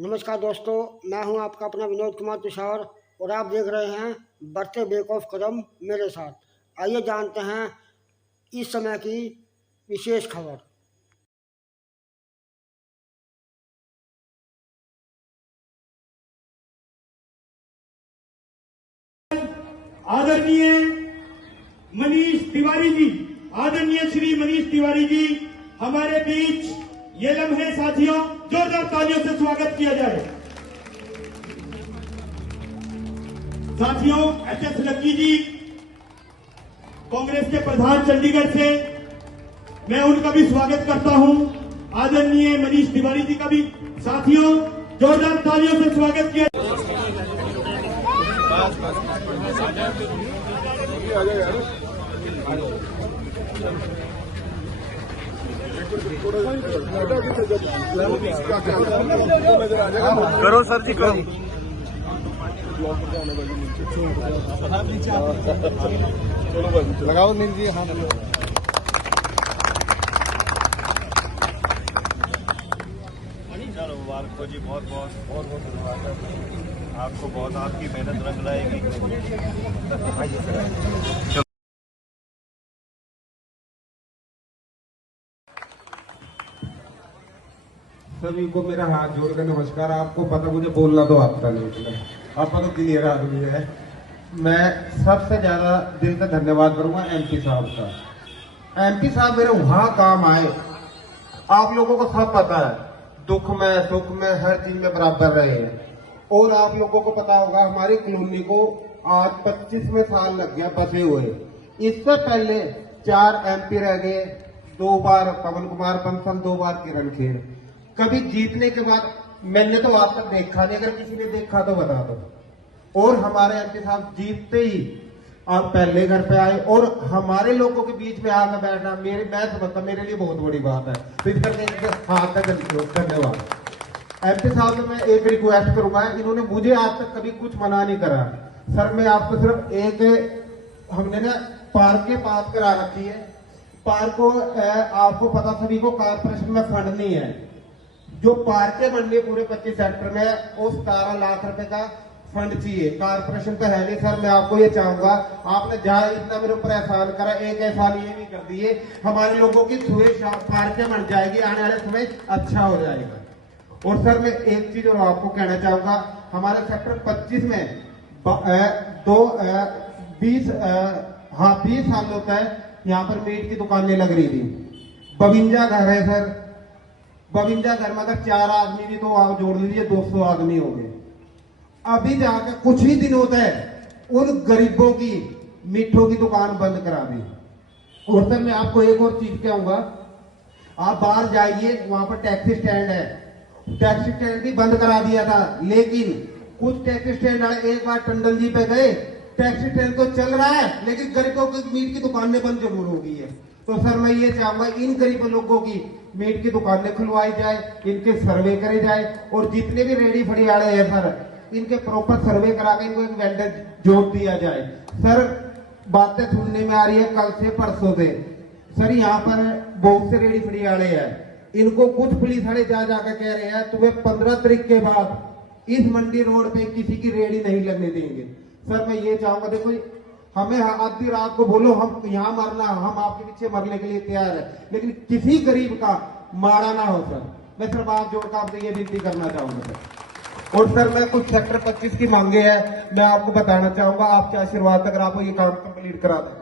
नमस्कार दोस्तों, मैं हूं आपका अपना विनोद कुमार तुषार और आप देख रहे हैं बढ़ते बेक ऑफ कदम मेरे साथ। आइए जानते हैं इस समय की विशेष खबर। आदरणीय मनीष तिवारी जी, आदरणीय श्री मनीष तिवारी जी हमारे बीच ये लम्हे साथियों जोरदार तालियों से स्वागत किया जाए। साथियों, एचएस लक्की जी कांग्रेस के प्रधान चंडीगढ़ से, मैं उनका भी स्वागत करता हूं। आदरणीय मनीष तिवारी जी का भी साथियों जोरदार तालियों से स्वागत किया। करो सर जी, करो। लगाओ नील जी। हाँ, मुबारक हो जी, बहुत बहुत धन्यवाद। आपको बहुत आपकी मेहनत रंग लाएगी। सभी को मेरा हाथ जोड़कर नमस्कार। आपको पता, मुझे बोलना तो आता नहीं, आपका तो क्लियर आदमी है। मैं सबसे ज्यादा दिल से धन्यवाद करूंगा एमपी साहब का। एमपी साहब मेरे वहां काम आए, आप लोगों को सब पता है, दुख में सुख में हर चीज में बराबर रहे हैं। और आप लोगों को पता होगा हमारी कॉलोनी को आज 25वें साल लग गया बसे हुए। इससे पहले 4 एमपी रह गए, 2 बार पवन कुमार बंसल, 2 बार किरण खेर। कभी जीतने के बाद मैंने तो आज तक देखा नहीं, अगर किसी ने देखा तो बता दो। और हमारे एमपी साहब जीतते ही आप पहले घर पे आए और हमारे लोगों के बीच में आकर बैठना, मैं समझता मेरे लिए बहुत बड़ी बात है। तो इस करके हाथ तक धन्यवाद। एमपी साहब से मैं एक रिक्वेस्ट करूंगा, इन्होंने मुझे आज तक कभी कुछ मना नहीं करा। सर, मैं आपको सिर्फ एक, हमने ना पार्क के पास करा रखी है। पार्क को आपको पता, सभी को कारपोरेशन में फंड नहीं है। जो पार्कें बननी है पूरे 25 सेक्टर में, वो 17 लाख रुपए का फंड चाहिए। कारपोरेशन पे है नहीं। सर, मैं आपको ये चाहूंगा, आपने जहां इतना मेरे ऊपर एहसान करा, एक एहसान ये भी कर दिए, हमारे लोगों की सुबह पार्कें बन जाएगी, आने वाले समय अच्छा हो जाएगा। और सर, मैं एक चीज और आपको कहना चाहूंगा, हमारे सेक्टर 25 में 20 साल होता है, यहाँ पर मीट की दुकानें लग रही थी। 52 घर है सर, 52 घर में अगर 4 आदमी भी तो आप जोड़ लीजिए 200 आदमी हो गए। अभी जाकर कुछ ही दिन होता है उन गरीबों की मीठों की दुकान बंद करा दी। और सर, मैं आपको एक और चीज कहूंगा, आप बाहर जाइए, वहां पर टैक्सी स्टैंड है, टैक्सी स्टैंड भी बंद करा दिया था। लेकिन कुछ टैक्सी स्टैंड वाले एक बार टंडन जी पे गए, टैक्सी स्टैंड तो चल रहा है लेकिन गरीबों की मीट की दुकानें बंद जरूर हो गई है। तो सर, मैं ये चाहूंगा इन गरीब लोगों की मीट की दुकानें खुलवाई जाए, इनके सर्वे करे जाए, और जितने भी रेडी फड़ियाड़े हैं सर, इनके प्रॉपर सर्वे करा के इनको एक वेंडर जॉब दिया जाए। सर, बातें सुनने में आ रही है कल से परसों से, सर यहाँ पर बहुत से रेडी फड़ियाड़े हैं, इनको कुछ पुलिस वाले जा जाकर कह रहे हैं तुम्हें 15 तारीख के बाद इस मंडी रोड पे किसी की रेडी नहीं लगने देंगे। सर, मैं ये चाहूंगा, देखो हमें आधी रात को बोलो हम यहाँ मरना, हम आपके पीछे मरने के लिए तैयार है, लेकिन किसी गरीब का मारा ना हो। सर, मैं सिर्फ आप जोड़कर आपसे ये विनती करना चाहूंगा सर। और सर, मैं कुछ सेक्टर 25 की मांगे हैं, मैं आपको बताना चाहूंगा, आपके आशीर्वाद अगर आप ये काम कंप्लीट करा दें।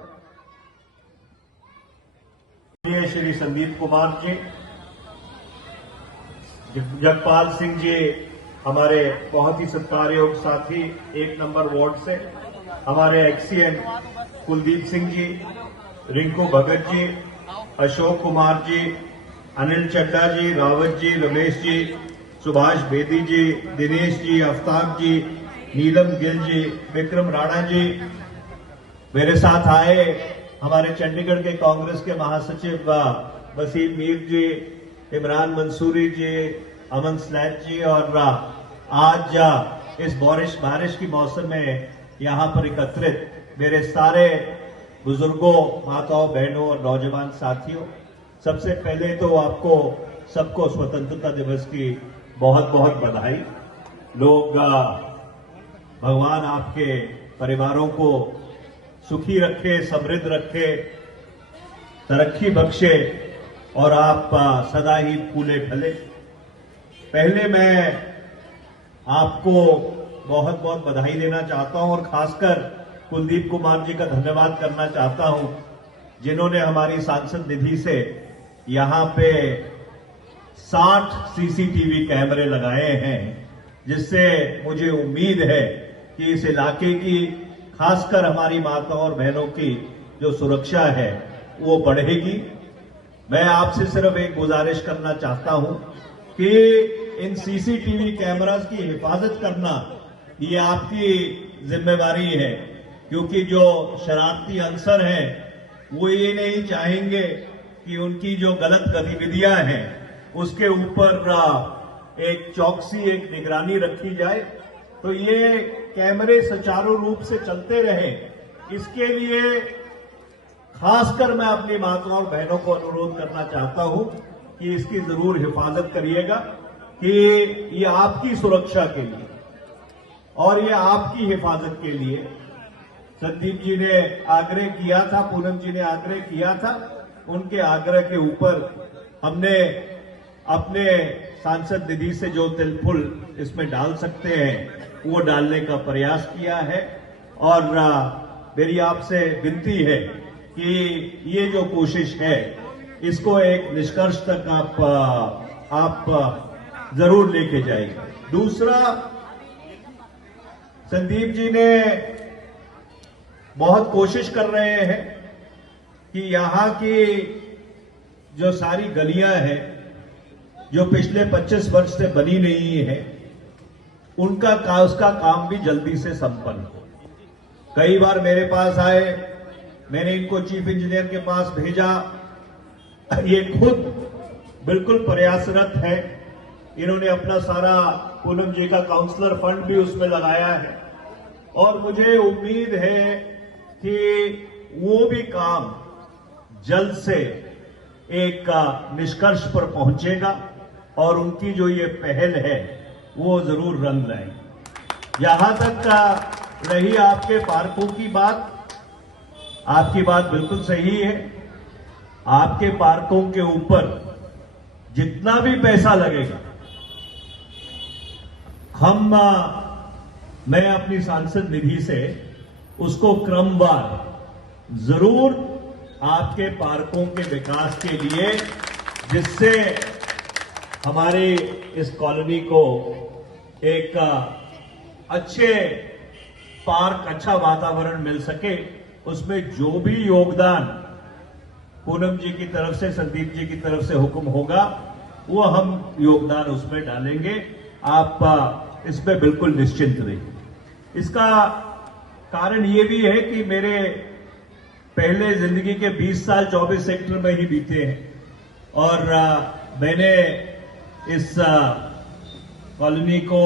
श्री संदीप कुमार जी, जगपाल सिंह जी हमारे बहुत ही सत्कारयोग साथी 1 नंबर वार्ड से, हमारे एक्सीएन कुलदीप सिंह जी, रिंकू भगत जी, अशोक कुमार जी, अनिल चड्डा जी, रावत जी, रमेश जी, सुभाष बेदी जी, दिनेश जी, आफ्ताब जी, नीलम गिल जी, विक्रम राणा जी। मेरे साथ आए हमारे चंडीगढ़ के कांग्रेस के महासचिव वसीम मीर जी, इमरान मंसूरी जी, अमन स्नैच जी, और आज इस बारिश की मौसम में यहाँ पर एकत्रित मेरे सारे बुजुर्गों, माताओं, बहनों और नौजवान साथियों, सबसे पहले तो आपको सबको स्वतंत्रता दिवस की बहुत बहुत बधाई। लोग भगवान आपके परिवारों को सुखी रखे, समृद्ध रखे, तरक्की बख्शे और आप सदा ही फूले फले। पहले मैं आपको बहुत बहुत बधाई देना चाहता हूं और खासकर कुलदीप कुमार जी का धन्यवाद करना चाहता हूं, जिन्होंने हमारी सांसद निधि से यहां पे 60 सीसीटीवी कैमरे लगाए हैं, जिससे मुझे उम्मीद है कि इस इलाके की, खासकर हमारी माताओं और बहनों की जो सुरक्षा है वो बढ़ेगी। मैं आपसे सिर्फ एक गुजारिश करना चाहता हूं कि इन सीसीटीवी कैमरास की हिफाजत करना ये आपकी जिम्मेवारी है, क्योंकि जो शरारती अनसर हैं वो ये नहीं चाहेंगे कि उनकी जो गलत गतिविधियां हैं उसके ऊपर एक चौकसी, एक निगरानी रखी जाए। तो ये कैमरे सुचारू रूप से चलते रहे, इसके लिए खासकर मैं अपनी माताओं और बहनों को अनुरोध करना चाहता हूं कि इसकी जरूर हिफाजत करिएगा, कि ये आपकी सुरक्षा के लिए और ये आपकी हिफाजत के लिए संदीप जी ने आग्रह किया था, पूनम जी ने आग्रह किया था। उनके आग्रह के ऊपर हमने अपने सांसद निधि से जो तिलफुल इसमें डाल सकते हैं वो डालने का प्रयास किया है। और मेरी आपसे विनती है कि ये जो कोशिश है इसको एक निष्कर्ष तक आप जरूर लेके जाएंगे। दूसरा, संदीप जी ने बहुत कोशिश कर रहे हैं कि यहां की जो सारी गलियां हैं जो पिछले 25 वर्ष से बनी नहीं है उसका काम भी जल्दी से संपन्न हो। कई बार मेरे पास आए, मैंने इनको चीफ इंजीनियर के पास भेजा, ये खुद बिल्कुल प्रयासरत है। इन्होंने अपना सारा पूनम जी का काउंसलर फंड भी उसमें लगाया है और मुझे उम्मीद है कि वो भी काम जल्द से एक निष्कर्ष पर पहुंचेगा और उनकी जो ये पहल है वो जरूर रंग लाएगी। यहां तक रही आपके पार्कों की बात, आपकी बात बिल्कुल सही है। आपके पार्कों के ऊपर जितना भी पैसा लगेगा मैं अपनी सांसद निधि से उसको क्रमवार जरूर आपके पार्कों के विकास के लिए, जिससे हमारे इस कॉलोनी को एक अच्छे पार्क, अच्छा वातावरण मिल सके, उसमें जो भी योगदान पूनम जी की तरफ से, संदीप जी की तरफ से हुक्म होगा वो हम योगदान उसमें डालेंगे। आप इसमें बिल्कुल निश्चिंत रहिए। इसका कारण ये भी है कि मेरे पहले जिंदगी के 20 साल 24 सेक्टर में ही बीते हैं और मैंने इस कॉलोनी को,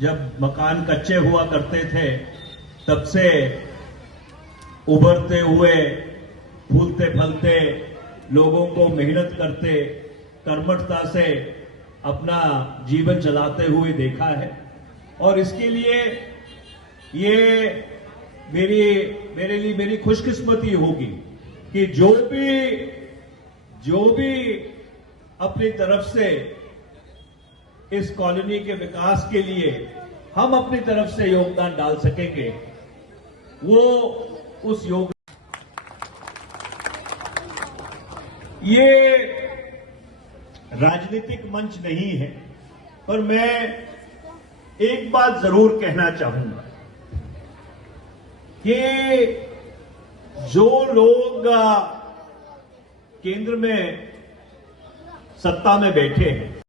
जब मकान कच्चे हुआ करते थे तब से उभरते हुए, फूलते फलते, लोगों को मेहनत करते, कर्मठता से अपना जीवन चलाते हुए देखा है। और इसके लिए ये मेरे लिए मेरी खुशकिस्मती होगी कि जो भी अपनी तरफ से इस कॉलोनी के विकास के लिए हम अपनी तरफ से योगदान डाल सकेंगे, वो उस ये राजनीतिक मंच नहीं है, पर मैं एक बात जरूर कहना चाहूंगा कि जो लोग केंद्र में सत्ता में बैठे हैं